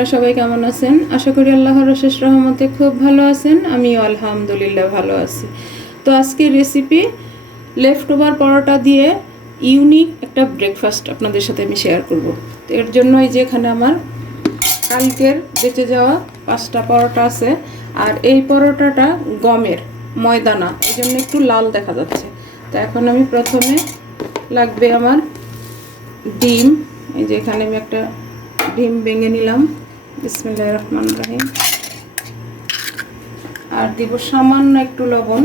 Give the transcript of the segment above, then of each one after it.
আপনারা সবাই কেমন আছেন? আশা করি আল্লাহর অশেষ রহমতে খুব ভালো আছেন। আমিও আলহামদুলিল্লাহ ভালো আছি। তো আজকের রেসিপি লেফট ওভার পরোটা দিয়ে ইউনিক একটা ব্রেকফাস্ট আপনাদের সাথে আমি শেয়ার করব। তো এর জন্য এই যে এখানে আমার কালকের বেঁচে যাওয়া 5টা পরোটা আছে, আর এই পরোটাটা গমের ময়দা না, এই জন্য একটু লাল দেখা যাচ্ছে। তো এখন আমি প্রথমে লাগবে আমার ডিম। এই যে এখানে আমি একটা ডিম ভেঙে নিলাম। বিসমিল্লাহির রহমানির রহিম। আর দিব সামান্য একটু লবণ।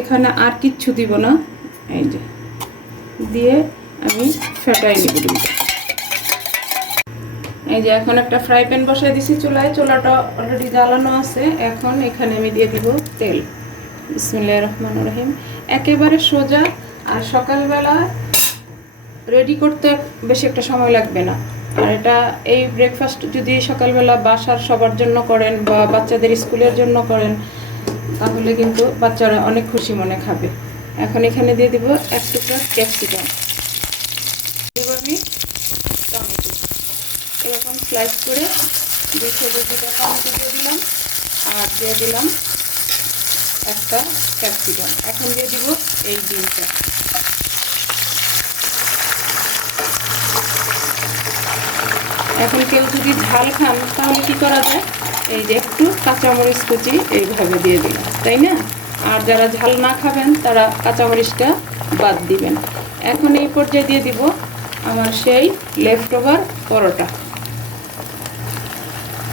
এখানে আর কিচ্ছু দিব না। এই যে দিয়ে আমি ফেটাই নিব ডিমটা। এই যে এখন একটা ফ্রাই প্যান বসাই দিছি চুলায়, চুলাটা অলরেডি জ্বালানো আছে। এখন এখানে আমি দিয়ে দিব তেল। বিসমিল্লাহির রহমানির রহিম। একেবারে সোজা, আর সকালবেলা রেডি করতে বেশি একটা সময় লাগবে না। আর এটা এই ব্রেকফাস্ট যদি সকালবেলা বাসার সবার জন্য করেন বা বাচ্চাদের স্কুলের জন্য করেন, তাহলে কিন্তু বাচ্চারা অনেক খুশি মনে খাবে। এখন এখানে দিয়ে দিব এক টুকরা ক্যাপসিকাম, দেব আমি টমেটো, এরকম স্লাইস করে 2-2টা টমেটো দিয়ে দিলাম, আর দিয়ে দিলাম একটা ক্যাপসিকাম। এখন দিয়ে দিব এই ডিমটা। এখন কেউ যদি ঝাল খান তাহলে কি করা যায়, এই যে একটু কাঁচামরিচ কুচি এইভাবে দিয়ে দিলাম, তাই না? আর যারা ঝাল না খাবেন তারা কাঁচামরিচটা বাদ দিবেন। এখন এই পর্যায়ে দিয়ে দিব আমার সেই লেফট ওভার পরোটা।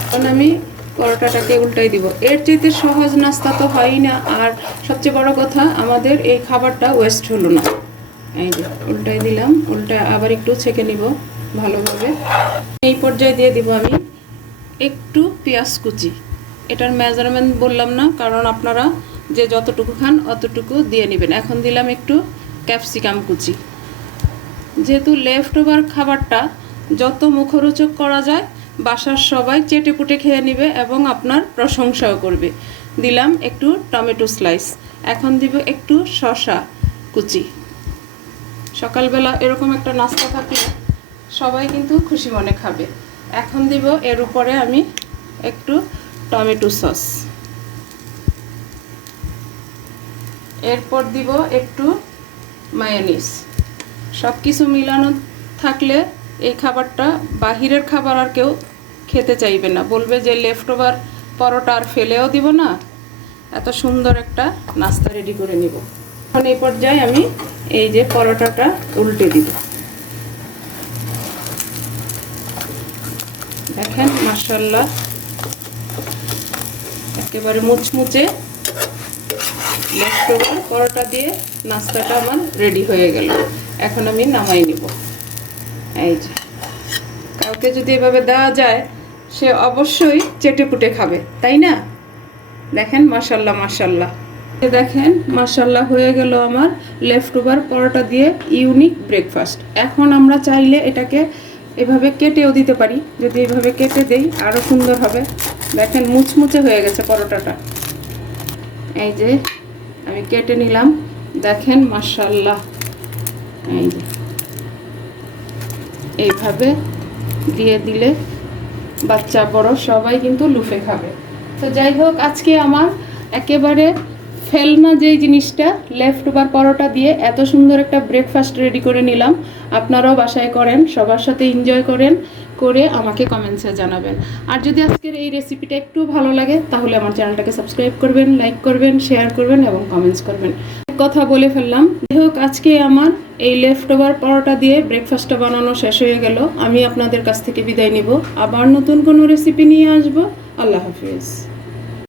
এখন আমি পরোটাটাকে উল্টাই দিব। এর চাইতে সহজ নাস্তা তো হয়ই না, আর সবচেয়ে বড় কথা আমাদের এই খাবারটা ওয়েস্ট হলো না। এই যে উল্টাই দিলাম, উল্টা আবার একটু ছেঁকে নিব ভালোভাবে। এই পর্যায়ে দিয়ে দিব আমি একটু পেঁয়াজ কুচি। এটার মেজারমেন্ট বললাম না, কারণ আপনারা যে যতটুকু খান অতটুকু দিয়ে নেবেন। এখন দিলাম একটু ক্যাপসিকাম কুচি। যেহেতু লেফট ওভার খাবারটা যত মুখরোচক করা যায়, বাসার সবাই চেটে পুটে খেয়ে নেবে এবং আপনার প্রশংসাও করবে। দিলাম একটু টমেটো স্লাইস। এখন দিব একটু শসা কুচি। সকালবেলা এরকম একটা নাস্তা থাকলে সবাই কিন্তু খুশি মনে খাবে। এখন দিব এর উপরে আমি একটু টমেটো সস, এরপর দিব একটু মায়োনিজ। সব কিছু মিলানো থাকলে এই খাবারটা বাহিরের খাবার আর কেউ খেতে চাইবে না, বলবে যে লেফট ওভার পরোটা আর ফেলেও দিব না। এত সুন্দর একটা নাস্তা রেডি করে নিব। এখন এই পর্যায়ে আমি এই যে পরোটাটা উল্টে দিব। দেখেন মাশাআল্লাহ একেবারে মুচমুচে লেফট ওভার পরোটা দিয়ে নাস্তাটা আমার রেডি হয়ে গেল। এখন আমি নামাই নিব। এই যে কাউকে যদি এভাবে দেওয়া যায়, সে অবশ্যই চেটেপুটে খাবে, তাই না? দেখেন মাশাআল্লাহ মাশাআল্লাহ। দেখেন মাশাআল্লাহ হয়ে গেল আমার লেফট ওভার পরোটা দিয়ে ইউনিক ব্রেকফাস্ট। এখন আমরা চাইলে এটাকে এভাবে কেটেও দিতে পারি। যদি এভাবে কেটে দেই আরও সুন্দর হবে। দেখেন মুচমুচে হয়ে গেছে পরোটাটা। এই যে আমি কেটে নিলাম, দেখেন মাশাআল্লাহ। এই যে এইভাবে দিয়ে দিলে বাচ্চা বড় সবাই কিন্তু লুফে খাবে। তো যাই হোক, আজকে আমার একেবারে ফেলনা যেই জিনিসটা লেফট ওভার পরোটা দিয়ে এত সুন্দর একটা ব্রেকফাস্ট রেডি করে নিলাম। আপনারাও বাসায় করেন, সবার সাথে এনজয় করেন, করে আমাকে কমেন্টসে জানাবেন। আর যদি আজকের এই রেসিপিটা একটু ভালো লাগে তাহলে আমার চ্যানেলটাকে সাবস্ক্রাইব করবেন, লাইক করবেন, শেয়ার করবেন এবং কমেন্টস করবেন। কথা বলে ফেললাম। যাই হোক, আজকে আমার এই লেফট ওভার পরোটা দিয়ে ব্রেকফাস্টটা বানানো শেষ হয়ে গেল। আমি আপনাদের কাছ থেকে বিদায় নিব। আবার নতুন কোনো রেসিপি নিয়ে আসবো। আল্লাহ হাফিজ।